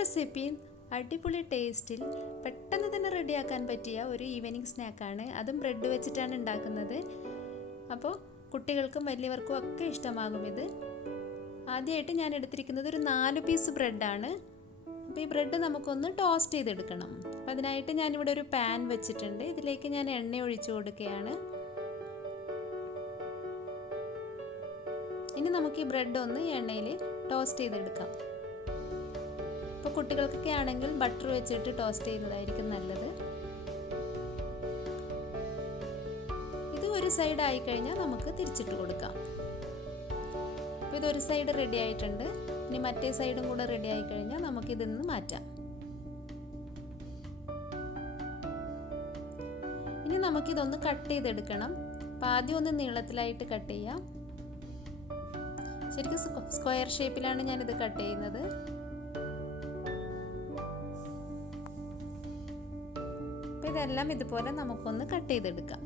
Recipe അടിപൊളി ടേസ്റ്റിൽ പെട്ടെന്ന് തന്നെ റെഡിയാക്കാൻ പറ്റിയ ഒരു ഈവനിങ് സ്നാക്കാണ്. അതും ബ്രെഡ് വെച്ചിട്ടാണ് ഉണ്ടാക്കുന്നത്. അപ്പോൾ കുട്ടികൾക്കും വലിയവർക്കും ഒക്കെ ഇഷ്ടമാകും ഇത്. ആദ്യമായിട്ട് ഞാൻ എടുത്തിരിക്കുന്നത് ഒരു 4 പീസ് ബ്രെഡാണ്. അപ്പോൾ ഈ ബ്രെഡ് നമുക്കൊന്ന് ടോസ്റ്റ് ചെയ്തെടുക്കണം. അപ്പോൾ അതിനായിട്ട് ഞാനിവിടെ ഒരു പാൻ വെച്ചിട്ടുണ്ട്. ഇതിലേക്ക് ഞാൻ എണ്ണ ഒഴിച്ചു കൊടുക്കുകയാണ്. ഇനി നമുക്ക് ഈ ബ്രെഡ് ഒന്ന് എണ്ണയിൽ ടോസ്റ്റ് ചെയ്തെടുക്കാം. ഇപ്പോൾ കുട്ടികൾക്കൊക്കെ ആണെങ്കിൽ ബട്ടർ വെച്ചിട്ട് ടോസ്റ്റ് ചെയ്യുന്നതായിരിക്കും നല്ലത്. ഇത് ഒരു സൈഡ് ആയി കഴിഞ്ഞാൽ നമുക്ക് തിരിച്ചിട്ട് കൊടുക്കാം. അപ്പോൾ ഇതൊരു സൈഡ് റെഡി ആയിട്ടുണ്ട്. ഇനി മറ്റേ സൈഡും കൂടെ റെഡി ആയി കഴിഞ്ഞാൽ നമുക്ക് ഇതിൽ നിന്ന് മാറ്റാം. ഇനി നമുക്കിതൊന്ന് കട്ട് ചെയ്തെടുക്കണം. അപ്പോൾ ആദ്യം ഒന്ന് നീളത്തിലായിട്ട് കട്ട് ചെയ്യാം. ശരിക്കും സ്ക്വയർ ഷേപ്പിലാണ് ഞാനിത് കട്ട് ചെയ്യുന്നത്. അപ്പോൾ ഇതെല്ലാം ഇതുപോലെ നമുക്കൊന്ന് കട്ട് ചെയ്തെടുക്കാം.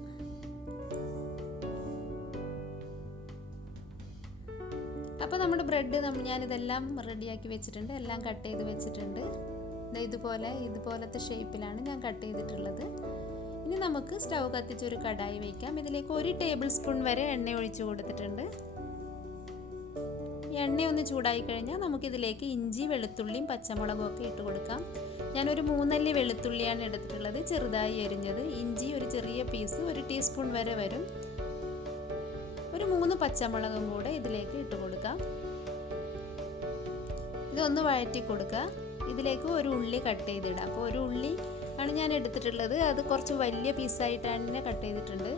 അപ്പോൾ നമ്മുടെ ബ്രെഡ് ഞാനിതെല്ലാം റെഡിയാക്കി വെച്ചിട്ടുണ്ട്. എല്ലാം കട്ട് ചെയ്ത് വെച്ചിട്ടുണ്ട്. ഇതുപോലത്തെ ഷേപ്പിലാണ് ഞാൻ കട്ട് ചെയ്തിട്ടുള്ളത്. ഇനി നമുക്ക് സ്റ്റൗ കത്തിച്ച് ഒരു കടായി വയ്ക്കാം. ഇതിലേക്ക് 1 ടേബിൾ സ്പൂൺ വരെ എണ്ണ ഒഴിച്ചു കൊടുത്തിട്ടുണ്ട്. എണ്ണ ഒന്ന് ചൂടായി കഴിഞ്ഞാൽ നമുക്കിതിലേക്ക് ഇഞ്ചി, വെളുത്തുള്ളിയും പച്ചമുളകും ഒക്കെ ഇട്ട് കൊടുക്കാം. ഞാനൊരു 3 അല്ലി വെളുത്തുള്ളിയാണ് എടുത്തിട്ടുള്ളത്, ചെറുതായി എരിഞ്ഞത്. ഇഞ്ചി ഒരു ചെറിയ പീസ് 1 ടീസ്പൂൺ വരെ വരും. ഒരു 3 പച്ചമുളകും കൂടെ ഇതിലേക്ക് ഇട്ട് കൊടുക്കാം. ഇതൊന്ന് വഴറ്റി കൊടുക്കുക. ഇതിലേക്ക് ഒരു ഉള്ളി കട്ട് ചെയ്തിടാം. അപ്പോൾ ഒരു ഉള്ളി ആണ് ഞാൻ എടുത്തിട്ടുള്ളത്. അത് കുറച്ച് വലിയ പീസായിട്ടാണ് തന്നെ കട്ട് ചെയ്തിട്ടുണ്ട്.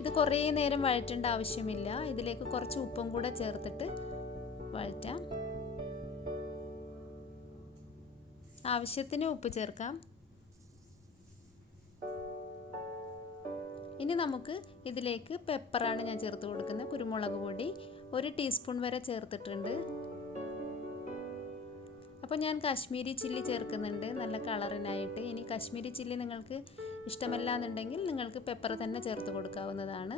ഇത് കുറേ നേരം വഴറ്റേണ്ട ആവശ്യമില്ല. ഇതിലേക്ക് കുറച്ച് ഉപ്പും കൂടെ ചേർത്തിട്ട് വഴറ്റാം. ആവശ്യത്തിന് ഉപ്പ് ചേർക്കാം. ഇനി നമുക്ക് ഇതിലേക്ക് പെപ്പറാണ് ഞാൻ ചേർത്ത് കൊടുക്കുന്നത്. കുരുമുളക് പൊടി 1 ടീസ്പൂൺ വരെ ചേർത്തിട്ടുണ്ട്. അപ്പോൾ ഞാൻ കാശ്മീരി ചില്ലി ചേർക്കുന്നുണ്ട് നല്ല കളറിനായിട്ട്. ഇനി കാശ്മീരി ചില്ലി നിങ്ങൾക്ക് ഇഷ്ടമല്ല എന്നുണ്ടെങ്കിൽ നിങ്ങൾക്ക് പെപ്പർ തന്നെ ചേർത്ത് കൊടുക്കാവുന്നതാണ്.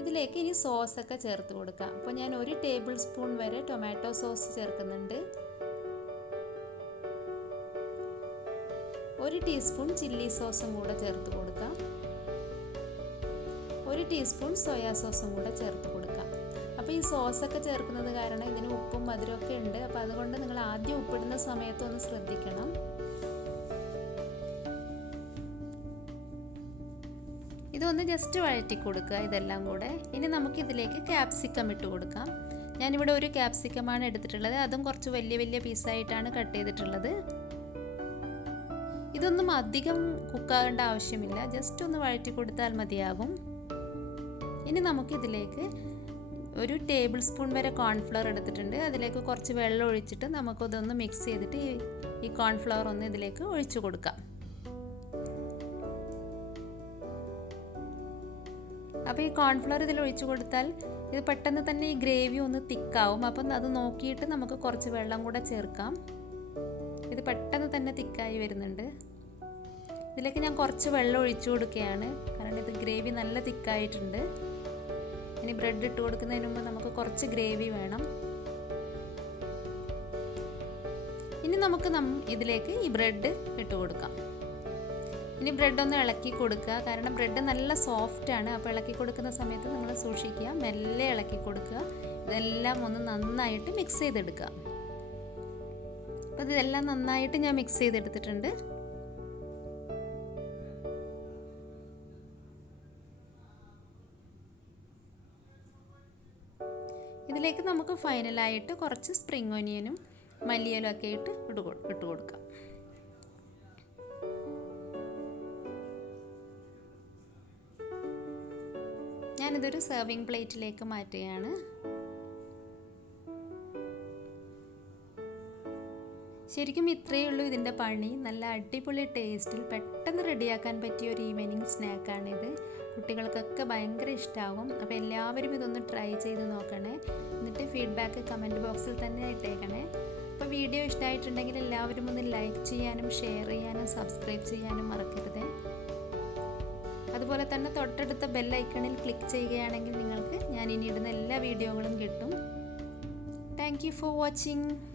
ഇതിലേക്ക് ഇനി സോസൊക്കെ ചേർത്ത് കൊടുക്കാം. അപ്പോൾ ഞാൻ 1 ടേബിൾ സ്പൂൺ വരെ ടൊമാറ്റോ സോസ് ചേർക്കുന്നുണ്ട്. 1 ടീസ്പൂൺ ചില്ലി സോസും കൂടെ ചേർത്ത് കൊടുക്കാം. 1 ടീസ്പൂൺ സോയാ സോസും കൂടെ ചേർത്ത് കൊടുക്കാം. അപ്പോൾ ഈ സോസൊക്കെ ചേർക്കുന്നത് കാരണം ഇതിന് ഉപ്പും മധുരമൊക്കെ ഉണ്ട്. അപ്പോൾ അതുകൊണ്ട് നിങ്ങൾ ആദ്യം ഉപ്പിടുന്ന സമയത്ത് ഒന്ന് ശ്രദ്ധിക്കണം. ഇതൊന്ന് ജസ്റ്റ് വഴറ്റി കൊടുക്കുക ഇതെല്ലാം കൂടെ. ഇനി നമുക്കിതിലേക്ക് ക്യാപ്സിക്കം ഇട്ട് കൊടുക്കാം. ഞാനിവിടെ ഒരു ക്യാപ്സിക്കമാണ് എടുത്തിട്ടുള്ളത്. അതും കുറച്ച് വലിയ വലിയ പീസായിട്ടാണ് കട്ട് ചെയ്തിട്ടുള്ളത്. ഇതൊന്നും അധികം കുക്കാകേണ്ട ആവശ്യമില്ല. ജസ്റ്റ് ഒന്ന് വഴറ്റി കൊടുത്താൽ മതിയാകും. ഇനി നമുക്കിതിലേക്ക് 1 ടേബിൾ സ്പൂൺ വരെ കോൺഫ്ലവർ എടുത്തിട്ടുണ്ട്. അതിലേക്ക് കുറച്ച് വെള്ളം ഒഴിച്ചിട്ട് നമുക്കതൊന്ന് മിക്സ് ചെയ്തിട്ട് ഈ കോൺഫ്ലവർ ഒന്ന് ഇതിലേക്ക് ഒഴിച്ചു കൊടുക്കാം. അപ്പോൾ ഈ കോൺഫ്ലവർ ഇതിൽ ഒഴിച്ചു കൊടുത്താൽ ഇത് പെട്ടെന്ന് തന്നെ ഈ ഗ്രേവി ഒന്ന് തിക്കാവും. അപ്പം അത് നോക്കിയിട്ട് നമുക്ക് കുറച്ച് വെള്ളം കൂടെ ചേർക്കാം. ഇത് പെട്ടെന്ന് തന്നെ തിക്കായി വരുന്നുണ്ട്. ഇതിലേക്ക് ഞാൻ കുറച്ച് വെള്ളം ഒഴിച്ചു കൊടുക്കുകയാണ്, കാരണം ഇത് ഗ്രേവി നല്ല തിക്കായിട്ടുണ്ട്. ഇനി ബ്രെഡ് ഇട്ട് കൊടുക്കുന്നതിന് മുമ്പ് നമുക്ക് കുറച്ച് ഗ്രേവി വേണം. ഇനി നമുക്ക് ഇതിലേക്ക് ഈ ബ്രെഡ് ഇട്ട് കൊടുക്കാം. ഇനി ബ്രെഡ് ഒന്ന് ഇളക്കി കൊടുക്കുക, കാരണം ബ്രെഡ് നല്ല സോഫ്റ്റാണ്. അപ്പോൾ ഇളക്കി കൊടുക്കുന്ന സമയത്ത് നിങ്ങൾ സൂക്ഷിക്കുക, മെല്ലെ ഇളക്കി കൊടുക്കുക. ഇതെല്ലാം ഒന്ന് നന്നായിട്ട് മിക്സ് ചെയ്തെടുക്കുക. അപ്പോൾ ഇതെല്ലാം നന്നായിട്ട് ഞാൻ മിക്സ് ചെയ്തെടുത്തിട്ടുണ്ട്. ഇതിലേക്ക് നമുക്ക് ഫൈനലായിട്ട് കുറച്ച് സ്പ്രിംഗ് ഒനിയനും മല്ലിയിലും ഒക്കെ ഇട്ട് കൊടുക്കാം. ഞാനിതൊരു സെർവിങ് പ്ലേറ്റിലേക്ക് മാറ്റുകയാണ്. ശരിക്കും ഇത്രയേ ഉള്ളൂ ഇതിൻ്റെ പണി. നല്ല അടിപൊളി ടേസ്റ്റിൽ പെട്ടെന്ന് റെഡിയാക്കാൻ പറ്റിയ ഒരു ഈവനിങ് സ്നാക്കാണിത്. കുട്ടികൾക്കൊക്കെ ഭയങ്കര ഇഷ്ടമാകും. അപ്പോൾ എല്ലാവരും ഇതൊന്ന് ട്രൈ ചെയ്ത് നോക്കണേ. എന്നിട്ട് ഫീഡ്ബാക്ക് കമൻറ്റ് ബോക്സിൽ തന്നെ ഇട്ടേക്കണേ. അപ്പോൾ വീഡിയോ ഇഷ്ടമായിട്ടുണ്ടെങ്കിൽ എല്ലാവരും ഒന്ന് ലൈക്ക് ചെയ്യാനും ഷെയർ ചെയ്യാനും സബ്സ്ക്രൈബ് ചെയ്യാനും മറക്കരുത്. അതുപോലെ തന്നെ തൊട്ടടുത്ത ബെൽ ഐക്കണിൽ ക്ലിക്ക് ചെയ്യുകയാണെങ്കിൽ നിങ്ങൾക്ക് ഞാൻ ഇനി ഇടുന്ന എല്ലാ വീഡിയോകളും കിട്ടും. Thank you for watching.